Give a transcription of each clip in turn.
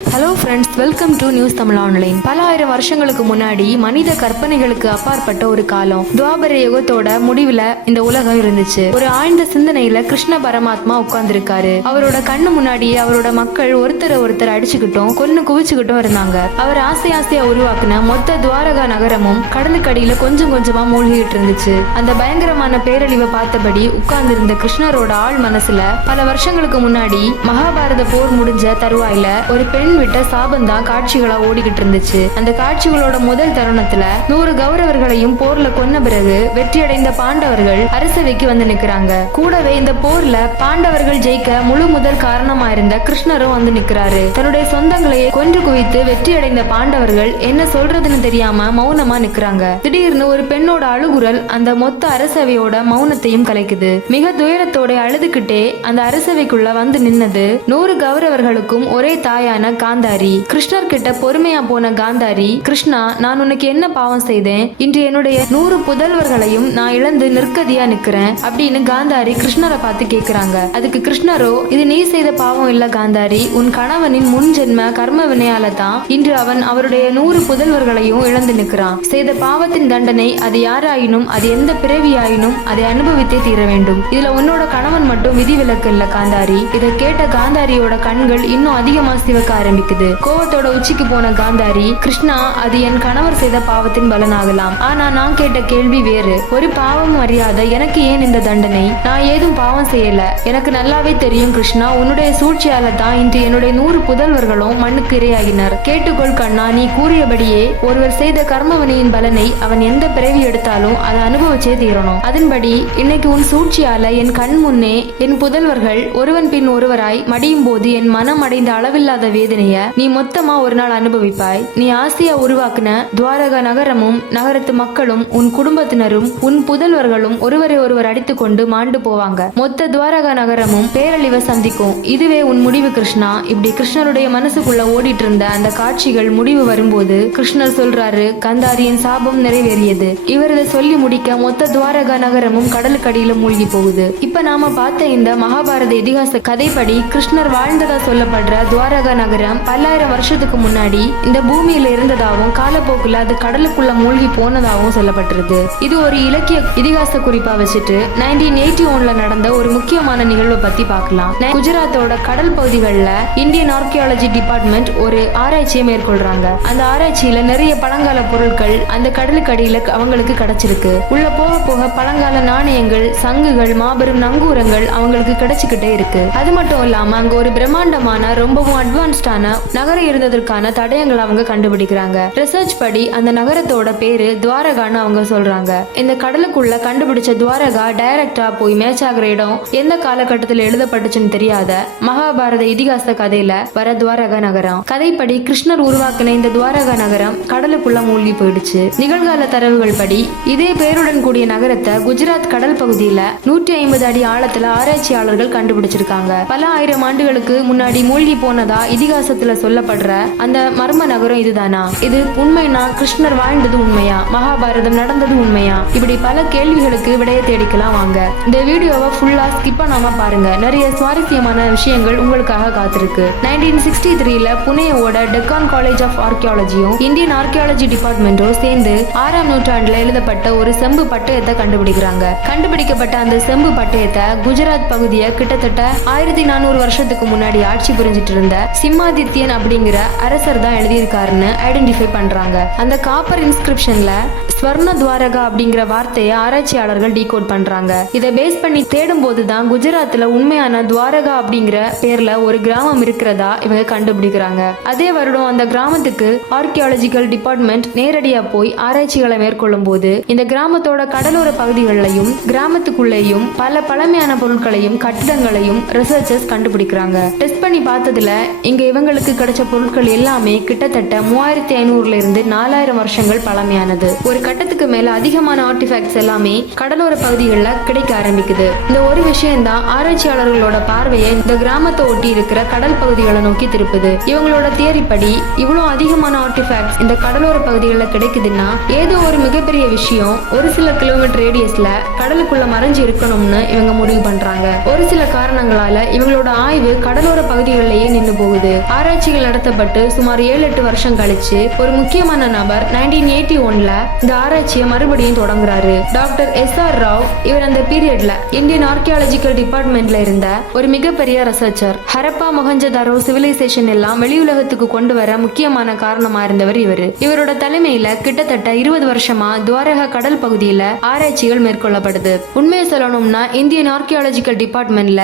Hello friends, welcome to news Tamil online. பல ஆயிரம் வருஷங்களுக்கு முன்னாடி மனித கற்பனைகளுக்கு அப்பாற்பட்ட ஒரு காலம், துவாபர யுகத்தோட முடிவுல இந்த உலகம் இருந்துச்சு. ஒரு ஆழ்ந்த சிந்தனையில கிருஷ்ண பரமாத்மா உட்கார்ந்துருக்காரு. அவரோட கண்ணு முன்னாடி அவரோட மக்கள் ஒருத்தர் அடிச்சுக்கிட்டும் கொன்னு குவிச்சுக்கிட்டும் இருந்தாங்க. அவர் ஆசையா உருவாக்குன மொத்த துவாரகா நகரமும் கடலுக்கடியில கொஞ்சம் கொஞ்சமா மூழ்கிட்டு இருந்துச்சு. அந்த பயங்கரமான பேரழிவை பார்த்தபடி உட்கார்ந்திருந்த கிருஷ்ணரோட ஆள் மனசுல பல வருஷங்களுக்கு முன்னாடி மகாபாரத போர் முடிஞ்ச தருவாயில ஒரு பெண் விட்ட சாபந்தான் காட்சிகளா ஓடிக்கிட்டு இருந்துச்சு. அந்த காட்சிகளோட முதல் தருணத்துல 100 கௌரவர்களையும் போர்ல கொன்ன பிறகு வெற்றியடைந்த பாண்டவர்கள் அரசவைக்கு வந்து நிக்கிறாங்க. கூடவே இந்த போர்ல பாண்டவர்கள் ஜெயிக்க முழு முதல் காரணமா இருந்த கிருஷ்ணரும் வந்து நிக்கிறாரு. தன்னுடைய சொந்தங்களையே கொன்று குவித்து வெற்றியடைந்த பாண்டவர்கள் என்ன சொல்றதுன்னு தெரியாம மௌனமா நிக்கிறாங்க. திடீர்னு ஒரு பெண்ணோட அழுகுரல் அந்த மொத்த அரசவையோட மௌனத்தையும் கலைக்குது. மிக துயரத்தோட அழுதுகிட்டே அந்த அரசவைக்குள்ள வந்து நின்னது 100 கௌரவர்களுக்கும் ஒரே தாயான காந்தாரி. கிருஷ்ணர் கிட்ட பொறுமையா போன காந்தாரி, கிருஷ்ணா, நான் உனக்கு என்ன பாவம் செய்தேன்? இன்று என்னுடைய 100 புதல்வர்களையும் நான் இழந்து நிற்கதியா நிக்கிறேன் அப்படின்னு காந்தாரி கிருஷ்ணரை பார்த்து கேக்குறாங்க. அதுக்கு கிருஷ்ணரோ, இது நீ செய்த பாவம் இல்ல காந்தாரி, உன் கணவனின் முன் ஜென்ம கர்ம வினையால தான் இன்று அவன் அவருடைய 100 புதல்வர்களையும் இழந்து நிற்கிறான். செய்த பாவத்தின் தண்டனை அது யாராயினும், அது எந்த பிறவியாயினும் அதை அனுபவித்தே தீர வேண்டும். இதுல உன்னோட கணவன் மட்டும் விதிவிலக்கு இல்ல காந்தாரி. இதை கேட்ட காந்தாரியோட கண்கள் இன்னும் அதிகமா சிவக்க ஆரம்பிக்குது. கோவத்தோட உச்சிக்கு போன காந்தாரி, கிருஷ்ணா, அது என் கணவர் செய்த பாவத்தின் பலனாகலாம். ஆனா நான் கேட்ட கேள்வி வேறு. ஒரு பாவமும் அறியாத எனக்கு ஏன் இந்த தண்டனை? நான் ஏதும் பாவம் செய்யல. எனக்கு நல்லாவே தெரியும் கிருஷ்ணா, உன்னுடைய சூழ்ச்சியால தான் இன்று என்னுடைய 100 புதல்வர்களும் மண்ணுக்கு இரையாகினர். கேட்டுக்கொள் கண்ணா, நீ கூறியபடியே ஒருவர் செய்த கர்மவினையின் பலனை அவன் எந்த பிறவி எடுத்தாலும் அதை அனுபவிச்சே தீரணும். அதன்படி இன்னைக்கு உன் சூழ்ச்சியால என் கண் முன்னே என் புதல்வர்கள் ஒருவன் பின் ஒருவராய் மடியும் போது என் மனம் அடைந்த அளவில்லாத வேதனைய நீ மொத்தமா ஒரு நாள் அனுபவிப்பாய். நீ ஆசையா உருவாக்குன துவாரகா நகரமும் நகரத்து மக்களும் உன் குடும்பத்தினரும் உன் புதல்வர்களும் ஒருவரை ஒருவர் அடித்துக் கொண்டு மாண்டு போவாங்க. மொத்த துவாரகா நகரமும் பேரழிவை சந்திக்கும். இதுவே உன் முடிவு கிருஷ்ணா. இப்படி கிருஷ்ணருடைய மனசுக்குள்ள ஓடிட்டு இருந்த அந்த காட்சிகள் முடிவு வரும்போது கிருஷ்ணர் சொல்றாரு, கந்தாரியின் சாபம் நிறைவேறியது. இவர் இதை சொல்லி முடிக்க மொத்த துவாரகா நகரமும் கடலுக்கடியில மூழ்கி போகுது. இப்ப நாம பார்த்த இந்த மகாபாரத இதிகாச கதைப்படி கிருஷ்ணர் வாழ்ந்ததா சொல்லப்படுற துவாரகா நகரம் பல்லாயிரம் வருஷத்துக்கு முன்னாடி இந்த பூமியில இருந்ததாகவும் காலப்போக்குல அது கடலுக்குள்ள மூழ்கி போனதாகவும் சொல்லப்பட்டிருக்கு. இது ஒரு இலக்கிய இதிகாச குறிப்பா வச்சுட்டு 1981ல நடந்த ஒரு முக்கியமான நிகழ்வை பத்தி பார்க்கலாம். குஜராத்தோட கடல் பகுதிகளில் இந்தியன் ஆர்கியாலஜி டிபார்ட்மெண்ட் ஒரு ஆராய்ச்சியை மேற்கொள்றாங்க. அந்த ஆராய்ச்சியில நிறைய பழங்கால பொருட்கள் அந்த கடலுக்கடியில அவங்களுக்கு கிடைச்சிருக்கு. உள்ள போக போக பழங்கால நாணயங்கள், சங்குகள், மாபெரும் நங்கூரங்கள் அவங்களுக்கு கிடைச்சுக்கிட்டே இருக்கு. அது மட்டும் இல்லாம அங்க ஒரு பிரம்மாண்டமான ரொம்பவும் அட்வான்ஸ்டான நகரம் இருந்ததற்கான தடயங்களை அவங்க கண்டுபிடிக்கிறாங்க. ரிசர்ச் படி அந்த நகரத்தோட பேரு துவாரகான்னு அவங்க சொல்றாங்க. இந்த கடலுக்குள்ள கண்டுபிடிச்ச துவாரகா டைரக்டா போய் மேட்ச் ஆகிற இடம் எந்த காலகட்டத்தில் எழுதப்பட்டுச்சுன்னு தெரியாத மகாபாரத இதிகாச கதையில வர துவாரகா நகரம். கதைப்படி கிருஷ்ணர் உருவாக்கின இந்த துவாரகா நகரம் கடலுக்குள்ள மூழ்கி போயிடுச்சு. நிகழ்கால தரவுகள் படி இதே பேருடன் கூடிய நகரத்தை குஜராத் கடல் பகுதியில 150 அடி ஆழத்துல ஆராய்ச்சியாளர்கள் கண்டுபிடிச்சிருக்காங்க. பல ஆயிரம் ஆண்டுகளுக்கு முன்னாடி மூழ்கி போனதா இதிகாசத்துல சொல்லப்படுற அந்த மர்ம நகரம் இதுதானா? இது உண்மைனா கிருஷ்ணர் வாழ்ந்தது உண்மையா? மகாபாரதம் நடந்தது உண்மையா? இப்படி பல கேள்விகளுக்கு விடைய தேடிக்கலாம் வாங்க. இந்த வீடியோவை ஃபுல்லா ஸ்கிப் பண்ணாம பாருங்க. நிறைய சுவாரஸ்யமான விஷயங்கள் உங்களுக்காக காத்திருக்கு. 1963ல புனேயோட டெக்கான் காலேஜ் ஆஃப் ஆர்கியாலஜியும் இந்தியன் ஆர்கியாலஜி டிபார்ட்மெண்ட்டும் சேர்ந்து 6ஆம் நூற்றாண்டுல எழுதப்பட்ட ஒரு செம்பு பட்டயத்தை கண்டுபிடிக்கிறாங்க. கண்டுபிடிக்கப்பட்ட அந்த செம்பு பட்டயத்தை குஜராத் பகுதியை கிட்டத்தட்ட 1400 வருஷத்துக்கு முன்னாடி ஆட்சி புரிஞ்சிட்டு இருந்த சிம்மாதித்யன் அப்படிங்கிற அரசர் தான் எழுதியிருக்காருன்னு ஐடென்டிஃபை பண்றாங்க. அந்த காப்பர் இன்ஸ்கிரிப்ஷன்ல ஸ்வர்ண துவாரகா அப்படிங்கிற வார்த்தையை ஆராய்ச்சியாளர்கள் டீகோட் பண்றாங்க. இதை பேஸ் பண்ணி தேடும் போதுதான் குஜராத்ல உண்மையான துவாரகா அப்படிங்கிற பேர்ல ஒரு கிராமம் இருக்கிறதா இவங்க கண்டுபிடிக்கிறாங்க. அதே வருடம் அந்த கிராமத்துக்கு ஆர்கியாலஜிக்கல் டிபார்ட்மெண்ட் நேரடியா போய் ஆராய்ச்சிகளை மேற்கொள்ளும் போது இந்த கிராமத்தோட கடலோர பகுதிகளிலையும் கிராமத்துக்குள்ளேயும் பல பழமையான பொருட்களையும் கட்டிடங்களையும் ரிசர்ச்சர்ஸ் கண்டுபிடிக்கிறாங்க. டெஸ்ட் பண்ணி பார்த்ததுல இங்க இவங்களுக்கு கிடைச்ச பொருட்கள் எல்லாமே கிட்டத்தட்ட 3500ல இருந்து 4000 வருஷங்கள் பழமையானது. ஒரு கட்டத்துக்கு மேல அதிகமான ஆர்டிஃபேக்ட்ஸ் எல்லாமே கடலோர பகுதிகளில் கிடைக்க ஆரம்பிக்குது. இந்த ஒரு விஷயம் தான் ஆராய்ச்சியாளர்களோட பார்வையை இந்த கிராமத்தை ஒட்டி இருக்கிற கடல் பகுதிகளை நோக்கி திருப்புது. இவங்களோட தியரி படி இவ்வளவு அதிகமான ஆர்டிஃபேக்ட்ஸ் இந்த கடலோர பகுதிகளில் கிடைக்குதுன்னா ஏதோ ஒரு மிகப்பெரிய விஷயம் ஒரு சில கிலோமீட்டர் ரேடியஸ்ல கடலுக்குள்ள மறைஞ்சு இருக்கணும்னு இவங்க முடிவு பண்றாங்க. ஒரு சில காரணங்களால இவங்களோட ஆய்வு கடலோர பகுதிகளிலேயே நின்று போகுது. ஆராய்ச்சிகள் நடத்தப்பட்டு சுமார் 7-8 வருஷம் கழிச்சு ஒரு முக்கியமான நபர் 1981ல இந்த ஆராய்ச்சியை மறுபடியும் தொடங்குறாரு. Doctor SR Rao. இவர் அந்த பீரியட்ல இந்தியன் ஆர்கியாலஜிக்கல் டிபார்ட்மெண்ட்ல இருந்த ஒரு மிகப்பெரிய ரிசர்ச்சர். ஹரப்பா மொஹஞ்சதாரோ சிவிலைசேஷன் எல்லாம் வெளியுலகத்துக்கு கொண்டு வர முக்கியமான காரணமா இருந்தவர் இவரு. இவரோட தலைமையில கிட்டத்தட்ட 20 வருஷமா துவாரகா கடல் பகுதியில ஆராய்ச்சிகள் மேற்கொள்ளப்படுது. உண்மையை சொல்லணும்னா இந்தியன் ஆர்கியாலஜிக்கல் டிபார்ட்மெண்ட்ல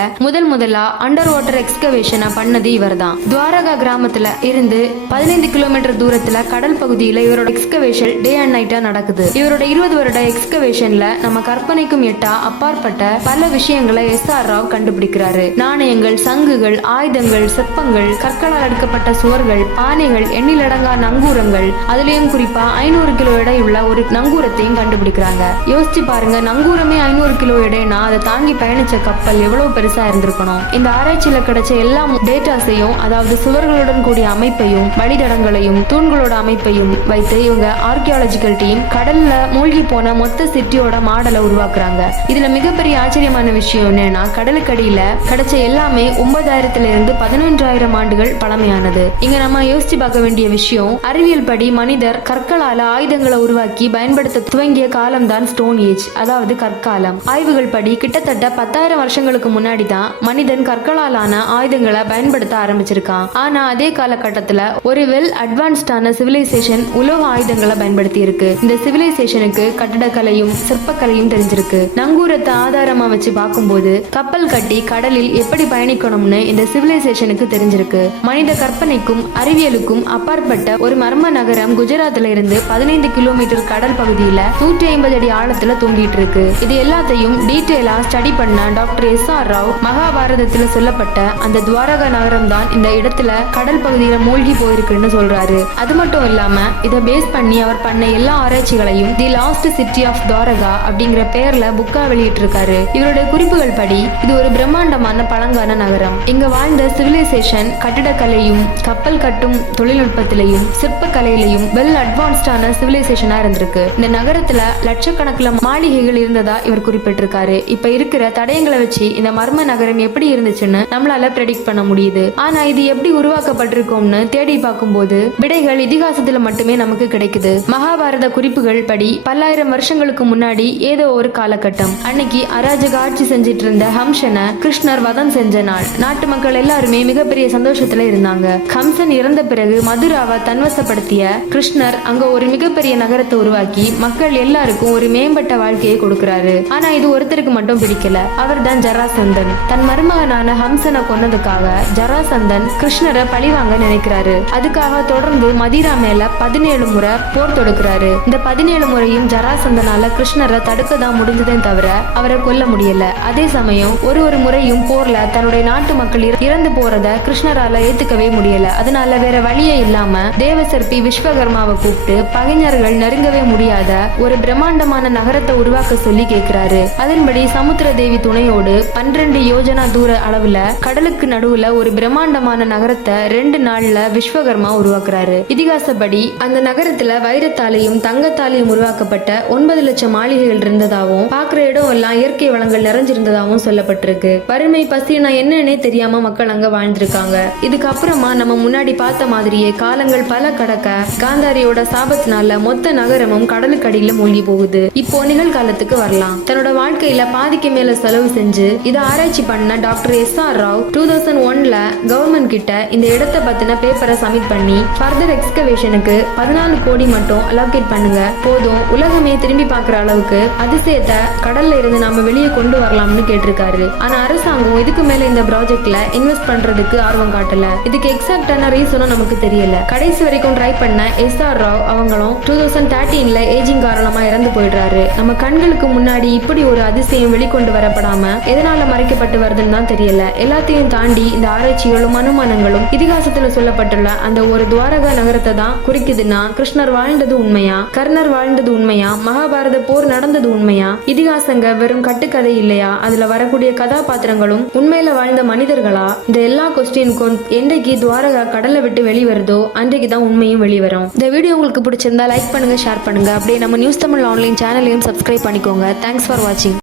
முதலா அண்டர் வாட்டர் எக்ஸ்கவேஷனை பண்ணது இவர் தான். துவாரகா கிராமத்துல இருந்து 15 கிலோமீட்டர் தூரத்துல கடல் பகுதியில இவரோட எக்ஸ்கவேஷன் டே அண்ட் நைட்டா நடக்குது. இவரோட 20 வருட எக்ஸ்கவேஷன்ல நம்ம கற்பனைக்கும் எட்டா அப்பாற்பட்ட பல விஷயங்களை SR ராவ் கண்டுபிடிக்கிறாரு. நாணயங்கள், சங்குகள், ஆயுதங்கள், சிற்பங்கள், கற்களால் அடுக்கப்பட்ட சுவர்கள், பானைகள், எண்ணிலடங்கா நங்கூரங்கள், அதுலயும் குறிப்பா 500 கிலோ எடையுள்ள ஒரு நங்கூரத்தையும் கண்டுபிடிக்கிறாங்க. யோசிச்சு பாருங்க, நங்கூரமே 500 கிலோ எடைனா அதை தாங்கி பயணிச்ச கப்பல் எவ்வளவு பெருசா இருந்திருக்கணும். இந்த ஆராய்ச்சியில கிடைச்ச எல்லா டேட்டாஸையும், அதாவது சுவர்களுடன் கூடிய அமைப்பையும், வழித்தடங்களையும், தூண்களோட அமைப்பையும் வைத்து இவங்க ஆர்கியாலஜிக்கல் டீம் கடல்ல மூழ்கி போன மொத்த சிட்டியோட மாடலை உருவாக்குறாங்க. இதுல மிகப்பெரிய ஆச்சரியமான விஷயம் என்னன்னா, கடலுக்கடியில கிடைச்ச எல்லாமே 9000 இருந்து 11000 ஆண்டுகள் பழமையானது. இங்க நம்ம யோசிச்சு பார்க்க வேண்டிய விஷயம், அறிவியல் படி மனிதர் கற்களால ஆயுதங்களை உருவாக்கி பயன்படுத்த துவங்கிய காலம் தான் ஸ்டோன் ஏஜ், அதாவது கற்காலம். ஆய்வுகள் படி கிட்டத்தட்ட 10,000 வருஷங்களுக்கு முன்னாடி தான் மனிதன் கற்களாலான ஆயுதங்களை பயன்படுத்த ஆரம்பிச்சிருக்கான். ஆனா அதே காலகட்டத்துல ஒரு வெல் அட்வான்ஸ்டான சிவிலைசேஷன் உலோக ஆயுதங்களை பயன்படுத்தி இருக்கு. இந்த சிவிலைசேஷனுக்கு கட்டடக்கலையும் சிற்பக்கலையும் தெரிஞ்சிருக்கு. நங்கூரத்தை ஆதாரமா வச்சு பார்க்கும்போது கப்பல் கட்டி கடலில் எப்படி பயணிக்கணும்னு இந்த சிவிலைசேஷனுக்கு தெரிஞ்சிருக்கு. மனித கற்பனைக்கும் அறிவியலுக்கும் அப்பாற்பட்ட ஒரு மர்ம நகரம் குஜராத்ல இருந்து 15 கிலோமீட்டர் கடல் பகுதியில 150 அடி ஆழத்துல தூங்கிட்டு இருக்கு. இது எல்லாத்தையும் டீடைலா ஸ்டடி பண்ண டாக்டர் SR ராவ் மகாபாரதத்துல சொல்லப்பட்ட அந்த துவாரகா நகரம் தான் இந்த இடத்துல கடல் பகுதியில மூழ்கி போயிருக்குன்னு சொல்றாரு. அது மட்டும் இல்லாம இதை பேஸ் பண்ணி அவர் பண்ண எல்லா ஆராய்ச்சிகளையும் the lost city of Dwarka அப்படிங்கிற பெயர்ல புக்கா வெளியிட்டு இருக்காரு. இவருடைய குறிப்புகள் படி இது ஒரு பிரம்மாண்டமான பழங்கான நகரம். இங்க வாழ்ந்த சிவிலைசேஷன் கட்டிடக்கலையும் கப்பல் கட்டும் தொழில்நுட்பத்திலையும் சிற்பக்கலையிலையும் வெல் அட்வான்ஸ்டான சிவிலைசேஷனா இருந்திருக்கு. இந்த நகரத்துல லட்சக்கணக்கில் மாளிகைகள் இருந்ததா இவர் குறிப்பிட்டிருக்காரு. இப்ப இருக்கிற தடயங்களை வச்சு இந்த மர்ம நகரம் எப்படி இருந்துச்சுன்னு நம்மளால ப்ரெடிக்ட் பண்ண முடியுது. ஆனா இது எப்படி உருவாக்கப்பட்டிருக்கும்னு தேடி பார்க்கும்போது விடைகள் இதிகாசத்துல மட்டுமே நமக்கு கிடைக்குது. மகாபாரத குறிப்புகள் படி பல்லாயிரம் வருஷங்களுக்கு முன்னாடி ஏதோ ஒரு காலகட்டம், அன்னைக்கு அராஜக ஆட்சி செஞ்சிட்டு இருந்த ஹம்சனை கிருஷ்ணர் வதம் செஞ்ச நாள். நாட்டு மக்கள் எல்லாருமே மிகப்பெரிய சந்தோஷத்துல இருந்தாங்க. ஹம்சன் இறந்த பிறகு மதுராவை தன்வசப்படுத்திய கிருஷ்ணர் அங்க ஒரு மிகப்பெரிய நகரத்தை உருவாக்கி மக்கள் எல்லாருக்கும் ஒரு மேம்பட்ட வாழ்க்கையை கொடுக்கிறாரு. ஆனா இது ஒருத்தருக்கு மட்டும் பிடிக்கல. அவர் தான் ஜராசந்தன். தன் மருமகனான ஹம்சனை கொன்னதுக்காக ஜராசந்தன் கிருஷ்ணரை பழிவாங்க நினைக்கிறாரு. அதுக்காக தொடர்ந்து மதிரா மேல 17 முறை போர் தொடுக்கிறாரு. இந்த 17 முறையும் ஜராசந்தனால கிருஷ்ணரை தடுக்க தான் முடிஞ்சதே தவிர அவரை கொல்ல முடியல. அதே சமயம் ஒரு முறையும் போர்ல தன்னுடைய நாட்டு மக்கள் இறந்து போறத கிருஷ்ணரால ஏத்துக்கவே முடியல. அதனால வேற வழியே இல்லாம தேவசர்பி விஸ்வகர்மாவை கூப்பிட்டு பகைஞர்கள் நெருங்கவே முடியாத ஒரு பிரம்மாண்டமான நகரத்தை உருவாக்க சொல்லி கேட்கிறாரு. அதன்படி சமுத்திர தேவி துணையோடு 12 யோஜனா தூர அளவுல கடலுக்கு நடுவுல ஒரு பிரம்மாண்டமான நகரத்தை 2 நாள்ல விஸ்வகர்மா உருவாக்குறாரு. இதிகாசப்படி அந்த நகரத்துல வைரத்தாலையும் தங்கத்தாலையும் உருவாக்கப்பட்ட 9 லட்சம் மாளிகைகள் இருந்ததாகவும் பாக்குற இடம் எல்லாம் இயற்கை வளங்கள் நிறைஞ்சிருந்ததாகவும் சொல்லப்பட்டிருக்கு. வறுமை பசினா என்னன்னே தெரியாம மக்கள் அங்க வாழ்ந்திருக்காங்க. இதுக்கப்புறமா நம்ம முன்னாடி பார்த்த மாதிரியே காலங்கள் பல கடக்க காந்தாரியோட சாபத்தினால மொத்த நகரமும் கடலுக்கடியில மூழ்கி போகுது. இப்போ நிகழ்காலத்துக்கு வரலாம். தன்னோட வாழ்க்கையில பாதிக்கு மேல செலவு செஞ்சு இதை ஆராய்ச்சி பண்ண டாக்டர் SR ராவ் 2001ல கவர்மெண்ட் கிட்ட இந்த இடத்தை பத்தின பேப்பரை சப்மிட் பண்ணி ஃபர்தர் எக்ஸ்கவேஷனுக்கு 14 கோடி மட்டும் அலோகேட் பண்ணுங்க, போதும் உலகமே திரும்பி பார்க்குற அளவுக்கு அதிசயத்தை கடல்ல இருந்து நாம வெளியே கொண்டு வரலாம்னு கேட்டிருக்காரு. ஆனா அரசாங்கம் இதுக்கு மேல இந்த ப்ராஜெக்ட்ல இன்வெஸ்ட் பண்றதுக்கு ஆர்வம் காட்டல. இதுக்கு எக்ஸாக்டான ரீசனும் நமக்கு தெரியல. கடைசி வரைக்கும் ட்ரை பண்ண SR ராவ் அவங்களும் 2013ல ஏஜிங் காரணமா இறந்து போயிடுறாரு. நம்ம கண்களுக்கு முன்னாடி இப்படி ஒரு அதிசயம் வெளிக்கொண்டு வரப்படாம எதனால மறைக்கப்பட்டு வருதுன்னு தான் தெரியல. எல்லாத்தையும் தாண்டி இந்த ஆராய்ச்சிகளும் அனுமானங்களும் இதிகாசத்துல சொல்லப்பட்டுள்ள அந்த ஒரு துவாரகா நகரத்தை தான் குறிக்குதுன்னா கிருஷ்ணர் வாழ்ந்தது உண்மையா, கர்ணர் வாழ்ந்தது உண்மையா, மகாபாரத போர் நடந்தது உண்மையா, இதிகாசங்க வெறும் கட்டுக்கதை இல்லையா, அதுல வரக்கூடிய கதாபாத்திரங்களும் உண்மையில வாழ்ந்த மனிதர்களா? இந்த எல்லா கொஸ்டினுக்கும் என்றைக்கு துவாரகா கடலை விட்டு வெளிவருதோ அன்றைக்கு தான் உண்மையும் வெளிவரும். இந்த வீடியோ உங்களுக்கு பிடிச்சிருந்தா லைக் பண்ணுங்க, ஷேர் பண்ணுங்க. அப்படியே நம்ம நியூஸ் தமிழ் ஆன்லைன் சேனலையும் சப்ஸ்கிரைப் பண்ணிக்கோங்க. தேங்க்ஸ் ஃபார் வாட்சிங்.